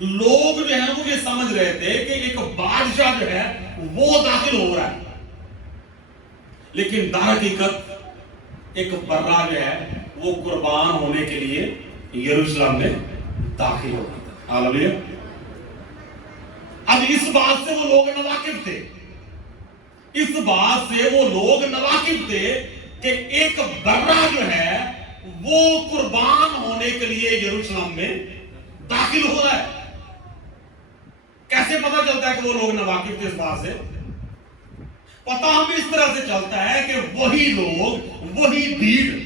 لوگ جو ہے وہ یہ سمجھ رہے تھے کہ ایک بادشاہ جو ہے وہ داخل ہو رہا ہے، لیکن در حقیقت ایک برہ جو ہے وہ قربان ہونے کے لیے یروشلم میں داخل ہو گیا تھا۔ ہاللیلویہ۔ اب اس بات سے وہ لوگ ناواقف تھے، اس بات سے وہ لوگ ناواقف تھے کہ ایک برہ جو ہے وہ قربان ہونے کے لیے یروشلم میں داخل ہو رہا ہے۔ کیسے پتہ چلتا ہے کہ وہ لوگ ناواقف تھے اس بات سے؟ پتہ ہمیں اس طرح سے چلتا ہے کہ وہی لوگ، وہی بھیڑ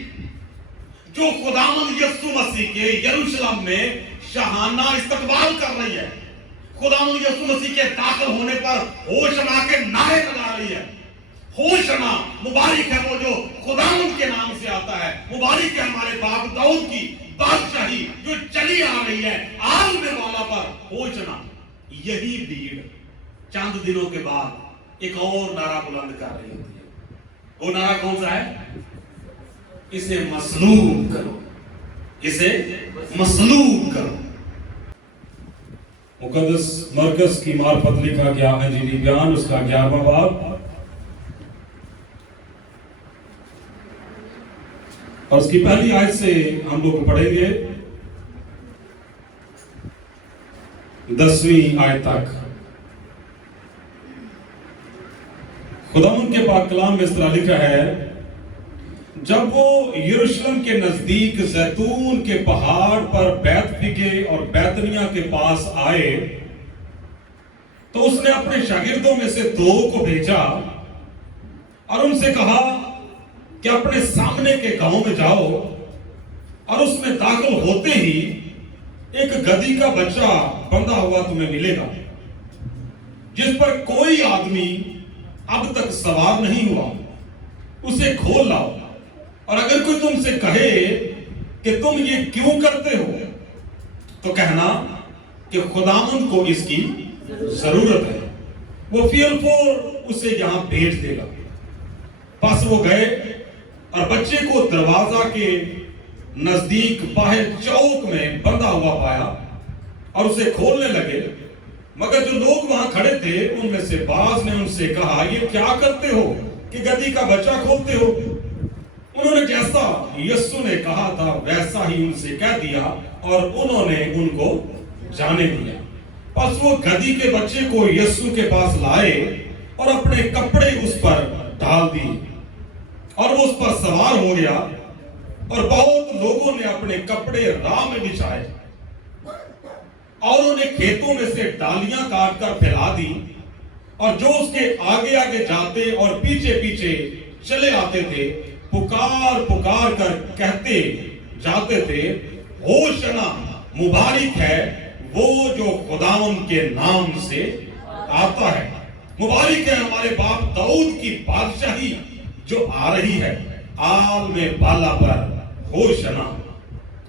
جو خداوند یسوع مسیح کے یروشلم میں شاہانہ استقبال کر رہی ہے، خداوند یسوع مسیح کے داخل ہونے پر ہوشنا کے نعرے لگا رہی ہے۔ ہوشنا، مبارک ہے وہ جو خداوند کے نام سے آتا ہے، مبارک ہے ہمارے باپ داؤد کی بادشاہی جو چلی آ رہی ہے عالم والا پر، ہوشنا۔ یہی بھیڑ چند دنوں کے بعد ایک اور نعرہ بلند کر رہی ہوتی ہے۔ وہ نعرہ کون سا ہے؟ اسے مصلوب کرو، اسے مصلوب کرو۔ مقدس مرکز کی معرفت لکھا گیا انجیلی بیان اس کا 11واں باب اور اس کی پہلی آیت سے ہم لوگ پڑھیں گے 10ویں آیت تک۔ خداوند کے پاک کلام میں اس طرح لکھا ہے، جب وہ یروشلم کے نزدیک زیتون کے پہاڑ پر بیت فگے اور بیتنیہ کے پاس آئے تو اس نے اپنے شاگردوں میں سے 2 کو بھیجا اور ان سے کہا کہ اپنے سامنے کے گاؤں میں جاؤ اور اس میں داخل ہوتے ہی ایک گدھی کا بچہ بندھا ہوا تمہیں ملے گا، جس پر کوئی آدمی اب تک سوار نہیں ہوا، اسے کھول لاؤ، اور اگر کوئی تم سے کہے کہ تم یہ کیوں کرتے ہو تو کہنا کہ خداوند کو اس کی ضرورت ہے، وہ فی الفور اسے یہاں بھیج دے گا۔ پس وہ گئے اور بچے کو دروازہ کے نزدیک باہر چوک میں بندھا ہوا پایا اور اسے کھولنے لگے، مگر جو لوگ وہاں کھڑے تھے ان میں سے بعض نے ان سے کہا، یہ کیا کرتے ہو کہ گدھی کا بچہ کھولتے ہو؟ انہوں نے جیسا یسوع نے کہا تھا ویسا ہی ان سے کہہ دیا اور انہوں نے ان کو جانے دیا۔ پس وہ گدھی کے بچے کو یسوع کے پاس لائے اور اپنے کپڑے اس پر ڈال دیے اور وہ اس پر سوار ہو گیا، اور بہت لوگوں نے اپنے کپڑے راہ میں بچھائے اور انہیں کھیتوں میں سے ڈالیاں کاٹ کر پھیلا دی، اور جو اس کے آگے آگے جاتے اور پیچھے پیچھے چلے آتے تھے پکار پکار کر کہتے جاتے تھے، ہوشنا، مبارک ہے وہ جو خداوند کے نام سے آتا ہے، مبارک ہے ہمارے باپ داؤد کی بادشاہی جو آ رہی ہے، عالم بالا پر ہوشنا۔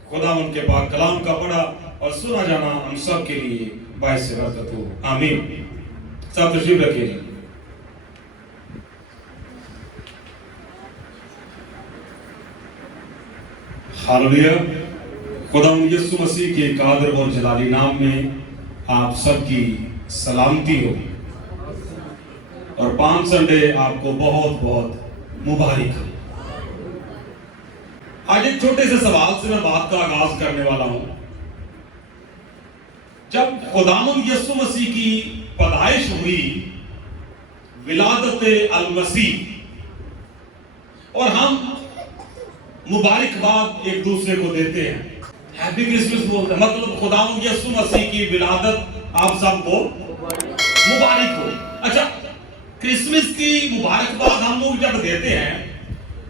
خداوند کے پاک کلام کا پڑھا اور سنا جانا ہم سب کے لیے باعث برکت ہو، آمین۔ سب تشریف رکھیے جی۔ ہاللیلویہ۔ خداوند یسوع مسیح کے قادر اور جلالی نام میں آپ سب کی سلامتی ہو اور پام سنڈے آپ کو بہت بہت مبارک ہو۔ آج ایک چھوٹے سے سوال سے میں بات کا آغاز کرنے والا ہوں۔ جب خداوند یسوع مسیح کی پیدائش ہوئی، ولادت المسیح، اور ہم مبارکباد ایک دوسرے کو دیتے ہیں، ہیپی کرسمس بولتے ہیں، مطلب خداوند یسوع مسیح کی ولادت آپ سب کو مبارک ہو۔ اچھا، کرسمس کی مبارکباد ہم لوگ جب دیتے ہیں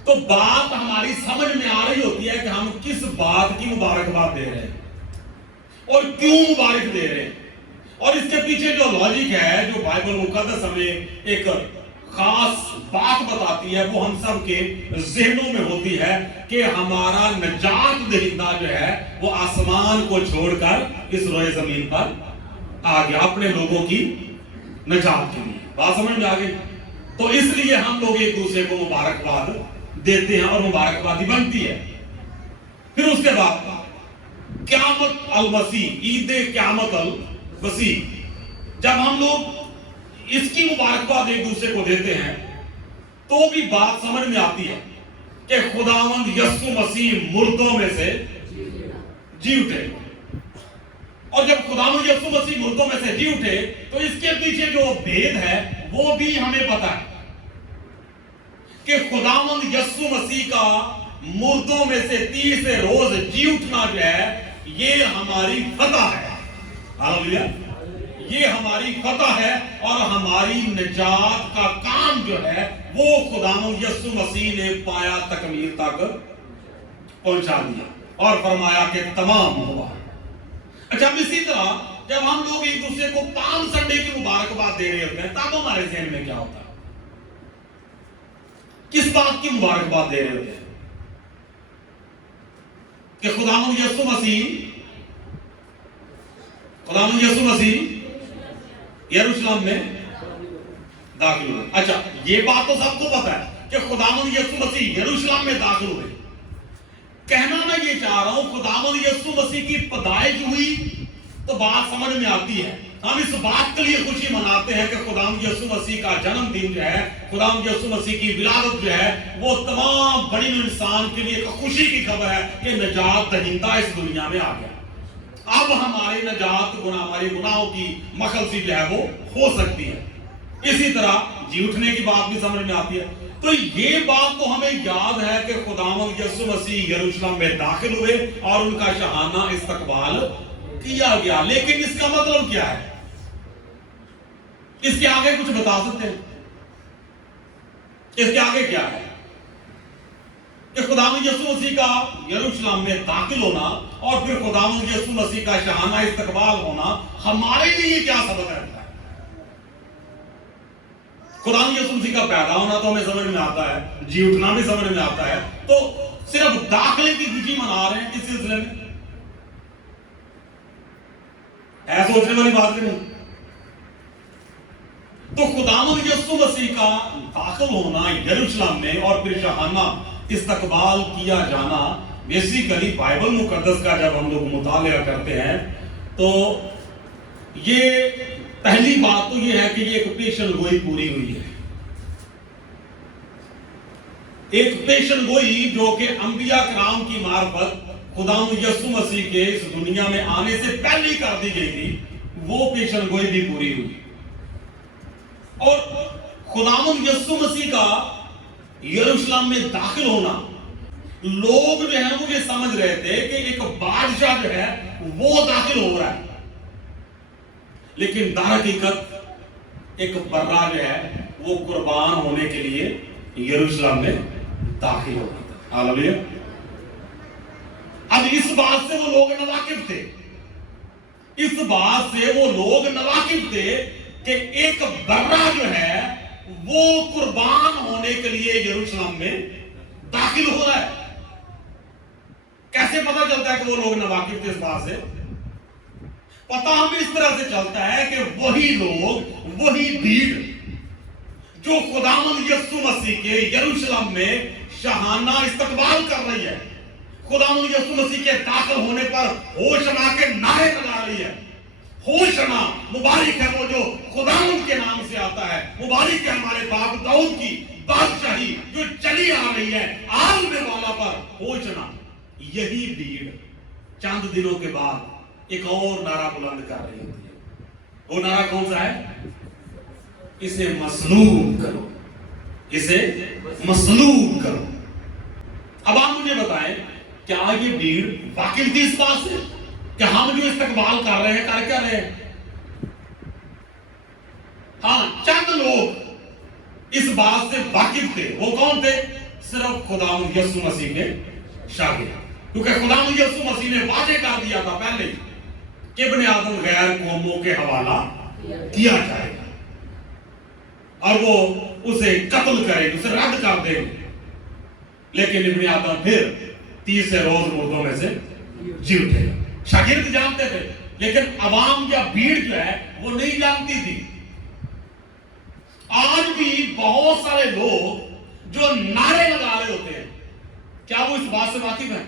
تو بات ہماری سمجھ میں آ رہی ہوتی ہے کہ ہم کس بات کی مبارکباد دے رہے ہیں اور کیوں مبارک دے رہے ہیں، اور اس کے پیچھے جو لاجک ہے، جو بائبل مقدس ہمیں ایک خاص بات بتاتی ہے، وہ ہم سب کے ذہنوں میں ہوتی ہے کہ ہمارا نجات دہندہ جو ہے وہ آسمان کو چھوڑ کر اس روئے زمین پر آ گیا اپنے لوگوں کی نجات کے لیے۔ بات سمجھ میں آ گئی؟ تو اس لیے ہم لوگ ایک دوسرے کو مبارکباد دیتے ہیں اور مبارکبادی بنتی ہے۔ پھر اس کے بعد قیامت المسیح، عید قیامت المسیح، جب ہم لوگ اس کی مبارکباد ایک دوسرے کو دیتے ہیں تو بھی بات سمجھ میں آتی ہے کہ خداوند یسوع مسیح مردوں میں سے جی اٹھے. اور جب خداوند یسوع مسیح مردوں میں سے جی اٹھے تو اس کے پیچھے جو بھید ہے وہ بھی ہمیں پتا ہے کہ خداوند یسوع مسیح کا مردوں میں سے تیسرے روز جی اٹھنا جو ہے یہ ہماری فتح ہے. ہاللیلویا، یہ ہماری فتح ہے اور ہماری نجات کا کام جو ہے وہ خداوند یسوع مسیح نے پایا تکمیل تک پہنچا دیا اور فرمایا کہ تمام ہوا. اچھا، اسی طرح جب ہم لوگ ایک دوسرے کو پالم سنڈے کی مبارکباد دے رہے ہوتے ہیں تب ہمارے ذہن میں کیا ہوتا ہے؟ کس بات کی مبارکباد دے رہے ہوتے ہیں؟ کہ خداوند یسوع مسیح یروشلم میں داخل ہوئے. اچھا، یہ بات تو سب کو پتا ہے کہ خداوند یسوع مسیح یروشلم میں داخل ہوئے. کہنا میں یہ چاہ رہا ہوں خداوند یسوع مسیح کی پیدائش ہوئی تو بات سمجھ میں آتی ہے. ہم اس بات کے لیے خوشی مناتے ہیں کہ خداوند یسوع مسیح کا جنم دن جو ہے، خداوند یسوع مسیح کی ولادت جو ہے وہ تمام بڑی انسان کے لیے ایک خوشی کی خبر ہے کہ نجات دہندہ اس دنیا میں آ گیا. اب ہماری نجات ہماری گناہوں کی مخلصی جو ہے وہ ہو سکتی ہے. اسی طرح جی اٹھنے کی بات بھی سمجھ میں آتی ہے. تو یہ بات تو ہمیں یاد ہے کہ خداوند یسوع مسیح یروشلم میں داخل ہوئے اور ان کا شاہانہ استقبال کیا گیا. لیکن اس کا مطلب کیا ہے؟ اس کے آگے کچھ بتا سکتے ہیں؟ اس کے آگے کیا ہے کہ خداوند یسوع مسیح کا یروشلم میں داخل ہونا اور پھر خداوند یسوع مسیح کا شاہانہ استقبال ہونا ہمارے لیے کیا سبب ہے؟ خداوند یسوع مسیح کا پیدا ہونا تو ہمیں سمجھ میں آتا ہے، جی اٹھنا بھی سمجھ میں آتا ہے. تو صرف داخلے کی خوشی منا رہے ہیں کس سلسلے میں؟ ایسا سوچنے والی بات نہیں. تو خداوند یسوع مسیح کا داخل ہونا یروشلم میں اور پھر شاہانہ استقبال کیا جانا بیسیکلی بائبل مقدس کا جب ہم لوگ مطالعہ کرتے ہیں تو یہ پہلی بات تو یہ ہے کہ یہ ایک پیشن گوئی پوری ہوئی ہے. ایک پیشن گوئی جو کہ انبیاء کرام کی معرفت خداوند یسوع مسیح کے اس دنیا میں آنے سے پہلے کر دی گئی تھی، وہ پیشن گوئی بھی پوری ہوئی. اور خداوند یسوع مسیح کا یروشلم میں داخل ہونا لوگ جو ہیں وہ یہ سمجھ رہے تھے کہ ایک بادشاہ جو ہے وہ داخل ہو رہا ہے، لیکن در حقیقت ایک برہ جو ہے وہ قربان ہونے کے لیے یروشلم میں داخل ہو گیا. ہاللیلویا. اب اس بات سے وہ لوگ ناواقف تھے، اس بات سے وہ لوگ ناواقف تھے کہ ایک برہ جو ہے وہ قربان ہونے کے لیے یروشلم میں داخل ہو رہا ہے. کیسے پتا چلتا ہے کہ وہ لوگ ناواقف تھے اس بات سے؟ پتہ ہمیں اس طرح سے چلتا ہے کہ وہی لوگ، وہی بھیڑ جو خداوند یسوع مسیح کے یروشلم میں شاہانہ استقبال کر رہی ہے، خداوند یسوع مسیح کے داخل ہونے پر ہوشنا کے نعرے لگا رہی ہے. ہوشنا مبارک ہے وہ جو خداوند کے نام سے آتا ہے، مبارک ہے ہمارے باپ داؤد کی بادشاہی جو چلی آ رہی ہے عالم والا پر. ہوشنا. یہی بھیڑ چند دنوں کے بعد ایک اور نعرہ بلند کر رہی ہوتی ہے. وہ نعرہ کون سا ہے؟ اسے مصلوب کرو، اسے مصلوب کرو. اب آپ مجھے بتائیں کیا یہ بھیڑ واقف تھی اس بات سے کہ ہم جو استقبال کر رہے ہیں کر کیا رہے ہیں؟ ہاں، چند لوگ اس بات سے واقف تھے. وہ کون تھے؟ صرف خداوند یسوع مسیح کے شاگرد. کیونکہ خداوند یسوع مسیح نے واضح کر دیا تھا پہلے کہ ابن آدم غیر قوموں کے حوالہ کیا جائے گا اور وہ اسے قتل کرے گا، اسے رد کر دے گا. لیکن ابن آدم پھر تیسرے روز مردوں میں سے جی اٹھے گا. شاگرد جانتے تھے لیکن عوام یا بھیڑ جو ہے وہ نہیں جانتی تھی. آج بھی بہت سارے لوگ جو نعرے لگا رہے ہوتے ہیں، کیا وہ اس بات سے واقف ہیں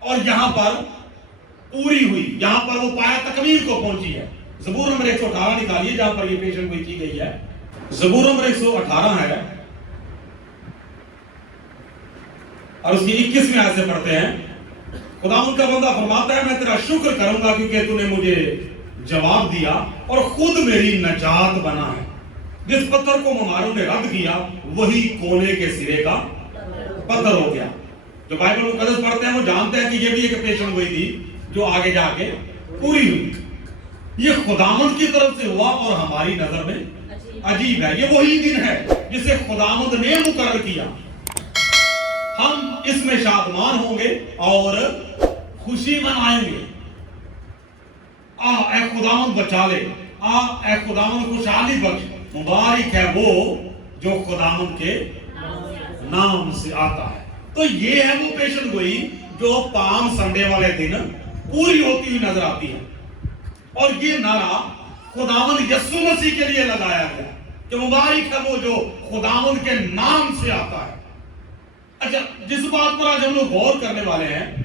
اور یہاں پر پوری ہوئی, یہاں پر وہ پایا تکمیل کو پہنچی ہے. زبور نمبر 118 نکالیے جہاں پر یہ پیشن گوئی کی گئی ہے. زبور نمبر 118 ہے اور اس کی 21 آیت سے پڑھتے ہیں. خداوند کا بندہ فرماتا ہے میں تیرا شکر کروں گا کیونکہ تو نے مجھے جواب دیا اور خود میری نجات بنا ہے. جس پتھر کو مماروں نے رد کیا وہی کونے کے سرے کا پتھر ہو گیا. جو بائبل مقدس پڑھتے ہیں وہ جانتے ہیں کہ یہ بھی ایک پیشن گوئی تھی جو آگے جا کے پوری ہوئی. یہ خداوند کی طرف سے ہوا اور ہماری نظر میں عجیب ہے. یہ وہی دن ہے جسے خداوند نے مقرر کیا. ہم اس میں شادمان ہوں گے اور خوشی منائیں گے. اے خداوند بچا لے, اے خداوند خوشحالی بخش. مبارک ہے وہ جو خداوند کے نام سے آتا ہے. تو یہ ہے وہ پیشن گوئی جو پام سنڈے والے دن پوری ہوتی ہوئی نظر آتی ہے. اور یہ نعرہ خداوند یسوع مسیح کے لیے لگایا گیا کہ مبارک ہے وہ جو خداوند کے نام سے آتا ہے. اچھا, جس بات پر آج ہم لوگ غور کرنے والے ہیں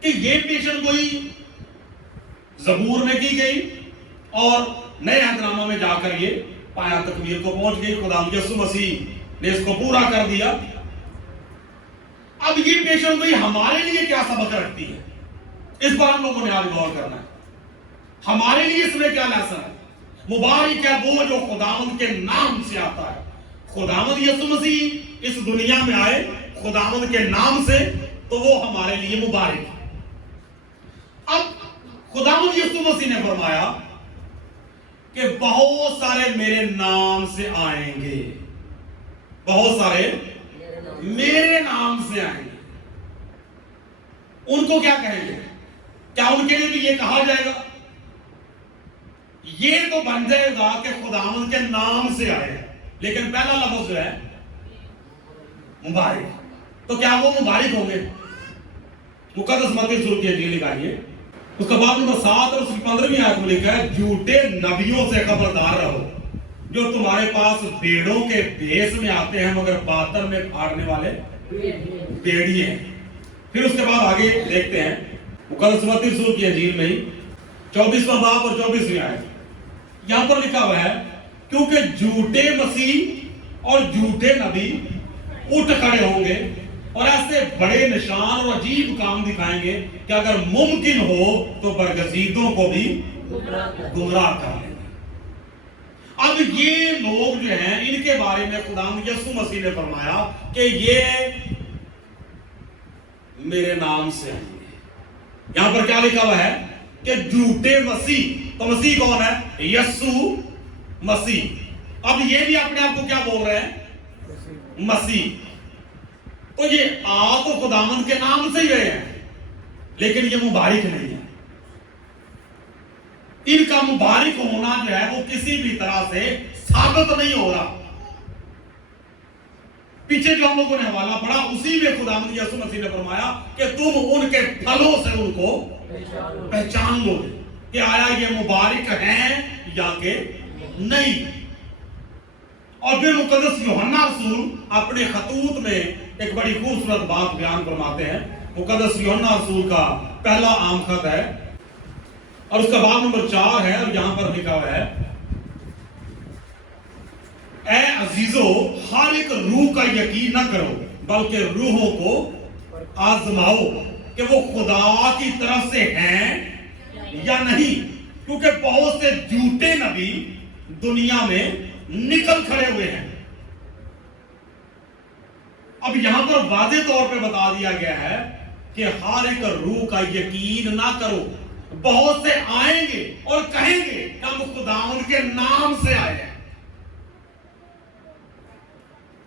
کہ یہ پیشن گوئی زبور میں کی گئی اور نئے عہد نامہ میں جا کر یہ پایا تکمیل کو پہنچ گئی. خداوند یسوع مسیح نے اس کو پورا کر دیا. اب یہ پیشن گوئی ہمارے لیے کیا سبق رکھتی ہے, اس پر ہم لوگوں نے آج غور کرنا ہے. ہمارے لیے اس میں کیا لیسن ہے. مبارک ہے وہ جو خداوند کے نام سے آتا ہے. خداوند یسوع مسیح اس دنیا میں آئے خداوند کے نام سے, تو وہ ہمارے لیے مبارک ہے. اب خداوند یسوع مسیح نے فرمایا کہ بہت سارے میرے نام سے آئیں گے, بہت سارے میرے نام سے آئیں گے. ان کو کیا کہیں گے؟ کیا ان کے لیے بھی یہ کہا جائے گا؟ یہ تو بن جائے گا کہ خداوند کے نام سے آئے, لیکن پہلا لفظ جو ہے مبارک. تو کیا وہ مبارک ہوں گے؟ مقدس متی رسول کی انجیل نکالیے, اس کا باب نمبر 7 اور اس کی 15ویں آیت میں لکھا ہے جھوٹے نبیوں سے خبردار رہو جو تمہارے پاس بھیڑوں کے بھیس میں آتے ہیں مگر باطن میں پھاڑنے والے بھیڑیے ہیں. پھر اس کے بعد آگے دیکھتے ہیں مقدس متی رسول کی انجیل میں ہی 24واں باب اور 24ویں آیت. یہاں پر لکھا ہوا ہے کیونکہ جھوٹے مسیح اور جھوٹے نبی اٹھ کھڑے ہوں گے اور ایسے بڑے نشان اور عجیب کام دکھائیں گے کہ اگر ممکن ہو تو برگزیدوں کو بھی گمراہ کر لیں گے. اب یہ لوگ جو ہیں ان کے بارے میں خداوند یسوع مسیح نے فرمایا کہ یہ میرے نام سے آئیں گے. یہاں پر کیا لکھا ہوا ہے کہ جھوٹے مسیح. تو مسیح کون ہے؟ یسوع مسیح. اب یہ بھی اپنے آپ کو کیا بول رہے ہیں؟ مسیح. تو یہ تو خداوند کے نام سے ہی رہے ہیں لیکن یہ مبارک نہیں ہے. ان کا مبارک ہونا جو ہے وہ کسی بھی طرح سے ثابت نہیں ہو رہا. پیچھے جو ہم لوگوں نے حوالہ پڑھا اسی میں خداوند یسوع مسیح نے فرمایا کہ تم ان کے پھلوں سے ان کو پہچان لو کہ آیا یہ مبارک ہیں یا کہ نہیں. اور پھر مقدس یوحنا رسول اپنے خطوط میں ایک بڑی خوبصورت بات بیان فرماتے ہیں. مقدس یوحنا رسول کا پہلا عام خط ہے اور اس کا باب نمبر 4 ہے اور یہاں پر لکھا ہوا ہے اے عزیزو ہر ایک روح کا یقین نہ کرو بلکہ روحوں کو آزماؤ کہ وہ خدا کی طرف سے ہیں یا نہیں, کیونکہ بہت سے جھوٹے نبی دنیا میں نکل کھڑے ہوئے ہیں. اب یہاں پر واضح طور پہ بتا دیا گیا ہے کہ ہر ایک روح کا یقین نہ کرو. بہت سے آئیں گے اور کہیں گے کہ ہم خداوند کے نام سے آئے ہیں.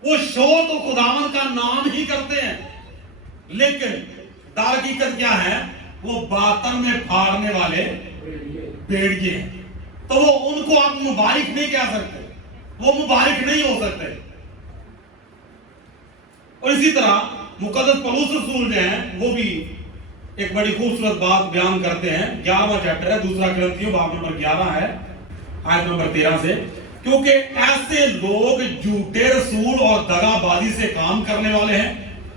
وہ شو تو خداوند کا نام ہی کرتے ہیں لیکن در حقیقت کیا ہے؟ وہ باطن میں پھاڑنے والے بھیڑیے ہیں. تو وہ ان کو آپ مبارک نہیں کہہ سکتے, وہ مبارک نہیں ہو سکتے. اور اسی طرح مقدس پولس رسول جو ہیں وہ بھی ایک بڑی خوبصورت بات بیان کرتے ہیں. 11واں چیپٹر ہے, دوسرا کرنتھیوں باب نمبر 11 ہے آیت نمبر 13 سے. کیونکہ ایسے لوگ جھوٹے رسول اور دغا بازی سے کام کرنے والے ہیں